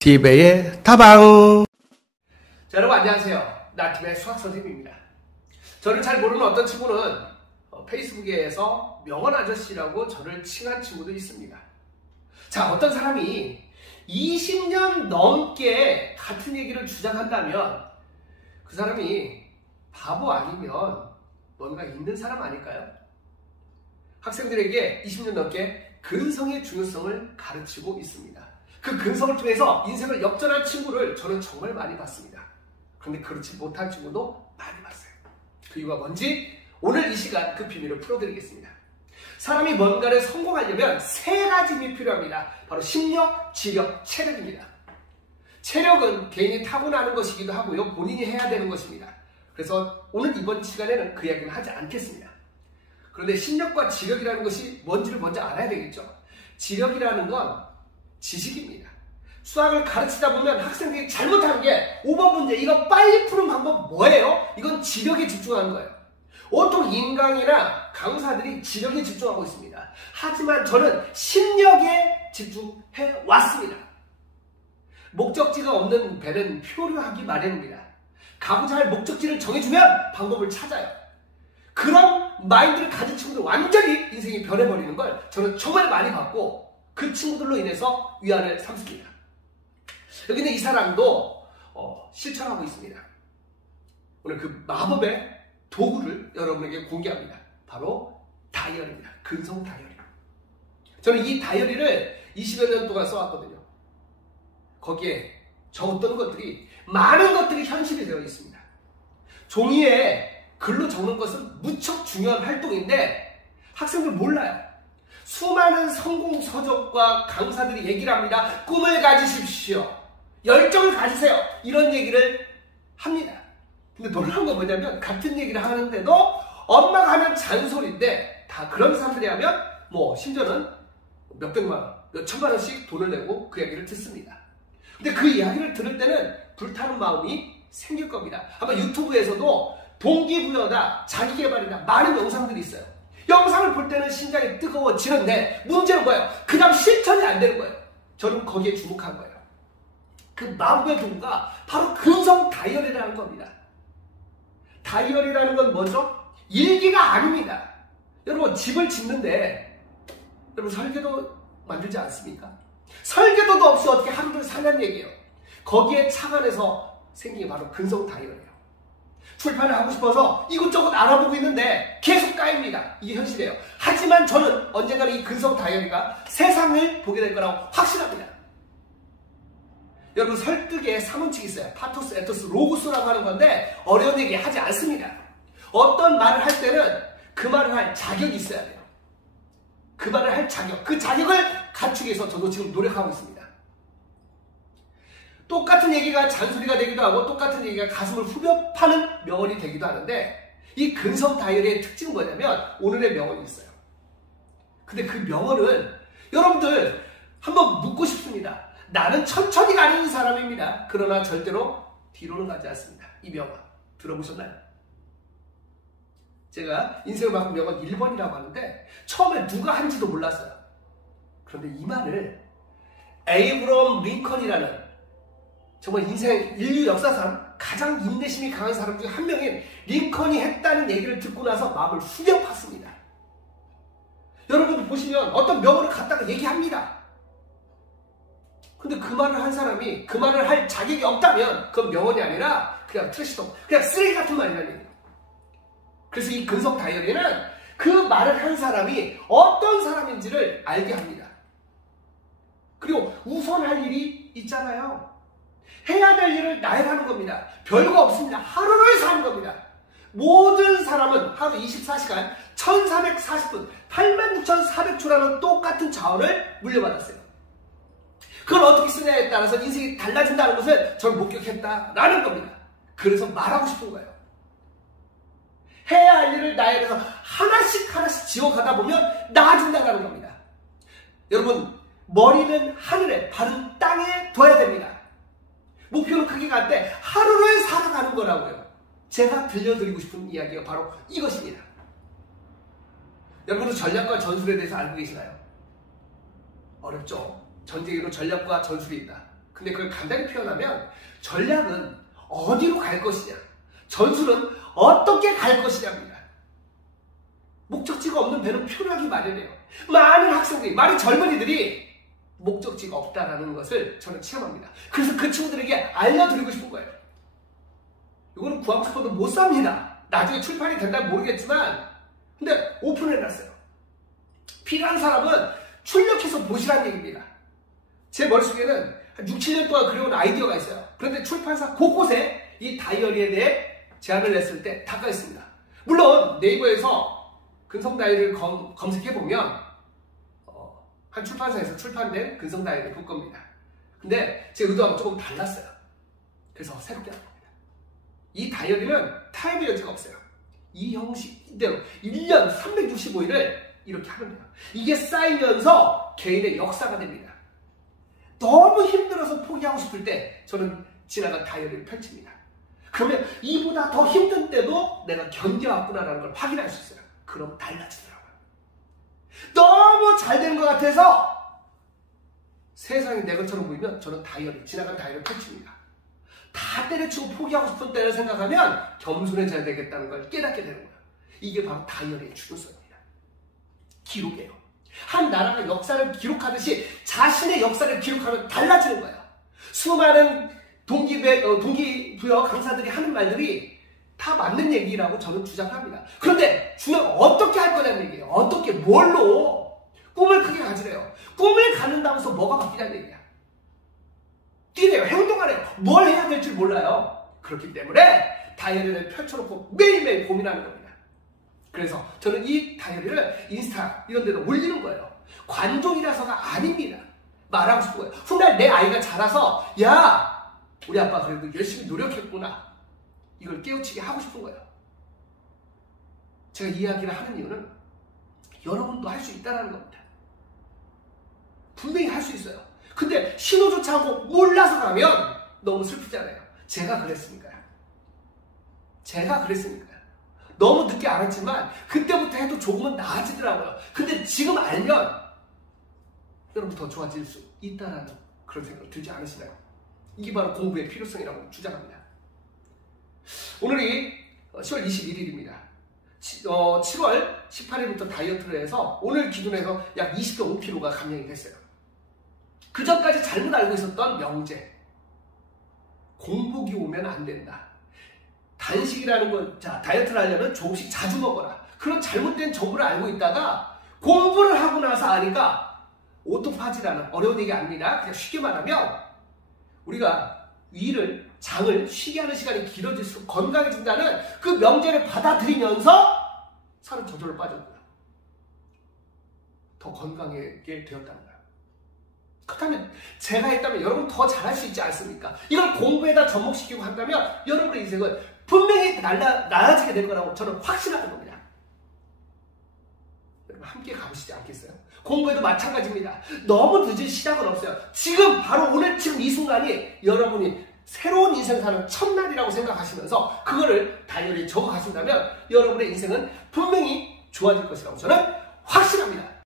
티베의 다방. 자, 여러분 안녕하세요. 나티베의 수학선생님입니다. 저를 잘 모르는 어떤 친구는 페이스북에서 명언 아저씨라고 저를 칭한 친구도 있습니다. 자, 어떤 사람이 20년 넘게 같은 얘기를 주장한다면 그 사람이 바보 아니면 뭔가 있는 사람 아닐까요? 학생들에게 20년 넘게 근성의 중요성을 가르치고 있습니다. 그 근성을 통해서 인생을 역전한 친구를 저는 정말 많이 봤습니다. 그런데 그렇지 못한 친구도 많이 봤어요. 그 이유가 뭔지 오늘 이 시간 그 비밀을 풀어드리겠습니다. 사람이 뭔가를 성공하려면 세 가지 힘이 필요합니다. 바로 심력, 지력, 체력입니다. 체력은 개인이 타고나는 것이기도 하고요. 본인이 해야 되는 것입니다. 그래서 오늘 이번 시간에는 그 이야기는 하지 않겠습니다. 그런데 심력과 지력이라는 것이 뭔지를 먼저 알아야 되겠죠. 지력이라는 건 지식입니다. 수학을 가르치다 보면 학생들이 잘못하는 게 5번 문제, 이거 빨리 푸는 방법 뭐예요? 이건 지력에 집중하는 거예요. 온통 인강이나 강사들이 지력에 집중하고 있습니다. 하지만 저는 심력에 집중해 왔습니다. 목적지가 없는 배는 표류하기 마련입니다. 가고자 할 목적지를 정해주면 방법을 찾아요. 그런 마인드를 가진 친구들 완전히 인생이 변해버리는 걸 저는 정말 많이 봤고 그 친구들로 인해서 위안을 삼습니다. 여기는 이 사람도 실천하고 있습니다. 오늘 그 마법의 도구를 여러분에게 공개합니다. 바로 다이어리입니다. 근성 다이어리. 저는 이 다이어리를 20여 년 동안 써왔거든요. 거기에 적었던 것들이 많은 것들이 현실이 되어 있습니다. 종이에 글로 적는 것은 무척 중요한 활동인데 학생들 몰라요. 수많은 성공 서적과 강사들이 얘기를 합니다. 꿈을 가지십시오. 열정을 가지세요. 이런 얘기를 합니다. 근데 놀라운 건 뭐냐면 같은 얘기를 하는데도 엄마가 하면 잔소리인데 다 그런 사람들이 하면 심지어는 몇백만 원, 몇천만 원씩 돈을 내고 그 얘기를 듣습니다. 근데 그 이야기를 들을 때는 불타는 마음이 생길 겁니다. 아마 유튜브에서도 동기부여다, 자기개발이다 많은 영상들이 있어요. 영상을 볼 때는 심장이 뜨거워지는데 문제는 뭐예요? 그 다음 실천이 안 되는 거예요. 저는 거기에 주목한 거예요. 그 마법의 도구가 바로 근성 다이어리라는 겁니다. 다이어리라는 건 뭐죠? 일기가 아닙니다. 여러분 집을 짓는데 여러분 설계도 만들지 않습니까? 설계도도 없이 어떻게 하루를 사냐는 얘기예요. 거기에 착안해서 생긴 게 바로 근성 다이어리예요. 출판을 하고 싶어서 이것저것 알아보고 있는데 계속 까입니다. 이게 현실이에요. 하지만 저는 언젠가는 이 근성 다이어리가 세상을 보게 될 거라고 확신합니다. 여러분 설득에 3원칙이 있어요. 파토스, 에토스, 로고스라고 하는 건데 어려운 얘기 하지 않습니다. 어떤 말을 할 때는 그 말을 할 자격이 있어야 돼요. 그 말을 할 자격, 그 자격을 갖추기 위해서 저도 지금 노력하고 있습니다. 똑같은 얘기가 잔소리가 되기도 하고 똑같은 얘기가 가슴을 후벼 파는 명언이 되기도 하는데 이 근성 다이어리의 특징은 뭐냐면 오늘의 명언이 있어요. 근데 그 명언은 여러분들 한번 묻고 싶습니다. 나는 천천히 가는 사람입니다. 그러나 절대로 뒤로는 가지 않습니다. 이 명언 들어보셨나요? 제가 인생을 바꾼 명언 1번이라고 하는데 처음에 누가 한지도 몰랐어요. 그런데 이 말을 에이브럼 링컨이라는 정말 인류 역사상 가장 인내심이 강한 사람 중 한 명인 링컨이 했다는 얘기를 듣고 나서 마음을 후벼 팠습니다. 여러분들 보시면 어떤 명언을 갖다가 얘기합니다. 근데 그 말을 한 사람이 그 말을 할 자격이 없다면 그건 명언이 아니라 그냥 트래시통, 그냥 쓰레기 같은 말이라는 얘기예요. 그래서 이 근성 다이어리는 그 말을 한 사람이 어떤 사람인지를 알게 합니다. 그리고 우선할 일이 있잖아요. 해야 될 일을 나열하는 겁니다. 별거 없습니다. 하루를 사는 겁니다. 모든 사람은 하루 24시간 1440분 86,400초라는 똑같은 자원을 물려받았어요. 그걸 어떻게 쓰냐에 따라서 인생이 달라진다는 것을 저는 목격했다라는 겁니다. 그래서 말하고 싶은 거예요. 해야 할 일을 나열해서 하나씩 지워가다 보면 나아진다는 겁니다. 여러분 머리는 하늘에, 발은 땅에 둬야 됩니다. 목표는 크게 갈 때 하루를 살아가는 거라고요. 제가 들려드리고 싶은 이야기가 바로 이것입니다. 여러분은 전략과 전술에 대해서 알고 계시나요? 어렵죠? 전쟁으로 전략과 전술이 있다. 근데 그걸 간단히 표현하면 전략은 어디로 갈 것이냐, 전술은 어떻게 갈 것이냐입니다. 목적지가 없는 배는 표류하기 마련이에요. 많은 학생들이, 많은 젊은이들이 목적지가 없다라는 것을 저는 체험합니다. 그래서 그 친구들에게 알려드리고 싶은 거예요. 이거는 구하고 싶어도 못 삽니다. 나중에 출판이 된다면 모르겠지만 근데 오픈해놨어요. 필요한 사람은 출력해서 보시라는 얘기입니다. 제 머릿속에는 한 6, 7년 동안 그려온 아이디어가 있어요. 그런데 출판사 곳곳에 이 다이어리에 대해 제안을 냈을 때 닦아있습니다. 물론 네이버에서 근성 다이어리를 검색해보면 한 출판사에서 출판된 근성 다이어리 볼 겁니다. 근데 제 의도하고 조금 달랐어요. 그래서 새롭게 한 겁니다. 이 다이어리는 타임 여지가 없어요. 이 형식 이대로 1년 365일을 이렇게 하면 돼요. 이게 쌓이면서 개인의 역사가 됩니다. 너무 힘들어서 포기하고 싶을 때 저는 지나간 다이어리를 펼칩니다. 그러면 이보다 더 힘든 때도 내가 견뎌왔구나라는 걸 확인할 수 있어요. 그럼 달라지더라고요. 너무 잘 된 것 같아서 세상이 내 것처럼 보이면 저는 다이어리, 지나간 다이어리를 펼칩니다. 다 때려치고 포기하고 싶은 때를 생각하면 겸손해져야 되겠다는 걸 깨닫게 되는 거예요. 이게 바로 다이어리의 중요성입니다. 기록이에요. 한 나라가 역사를 기록하듯이 자신의 역사를 기록하면 달라지는 거예요. 수많은 동기부여 강사들이 하는 말들이 다 맞는 얘기라고 저는 주장합니다. 그런데 중요한 건 어떻게 할 거냐는 얘기예요. 어떻게, 뭘로? 꿈을 크게 가지래요. 꿈을 갖는다고 해서 뭐가 바뀌냐는 얘기야. 뛰래요. 행동하래요. 뭘 해야 될지 몰라요. 그렇기 때문에 다이어리를 펼쳐놓고 매일매일 고민하는 겁니다. 그래서 저는 이 다이어리를 인스타 이런 데로 올리는 거예요. 관종이라서가 아닙니다. 말하고 싶은 거예요. 훗날 내 아이가 자라서 야, 우리 아빠 그래도 열심히 노력했구나. 이걸 깨우치게 하고 싶은 거예요. 제가 이야기를 하는 이유는 여러분도 할 수 있다는 겁니다. 분명히 할 수 있어요. 근데 신호조차 하고 몰라서 가면 너무 슬프잖아요. 제가 그랬으니까요. 너무 늦게 알았지만 그때부터 해도 조금은 나아지더라고요. 근데 지금 알면 여러분 더 좋아질 수 있다는 그런 생각 들지 않으시나요? 이게 바로 공부의 필요성이라고 주장합니다. 오늘이 10월 21일입니다. 7월 18일부터 다이어트를 해서 오늘 기준에서 약 20.5kg가 감량이 됐어요. 그 전까지 잘못 알고 있었던 명제. 공복이 오면 안 된다. 단식이라는 건, 자, 다이어트를 하려면 조금씩 자주 먹어라. 그런 잘못된 정보를 알고 있다가 공부를 하고 나서 아니까 오토파지라는 어려운 얘기 아닙니다. 그냥 쉽게 말하면 우리가 장을 쉬게 하는 시간이 길어질수록 건강해진다는 그 명제를 받아들이면서 살은 저절로 빠졌고요. 더 건강하게 되었다는 거예요. 그렇다면 제가 했다면 여러분 더 잘할 수 있지 않습니까? 이걸 공부에다 접목시키고 한다면 여러분의 인생은 분명히 나아지게 될 거라고 저는 확신하는 겁니다. 여러분 함께 가보시지 않겠어요? 공부에도 마찬가지입니다. 너무 늦은 시작은 없어요. 지금 바로 오늘 지금 이 순간이 여러분이 새로운 인생 사는 첫날이라고 생각하시면서 그거를 다이어리에 적어가신다면 여러분의 인생은 분명히 좋아질 것이라고 저는 확신합니다.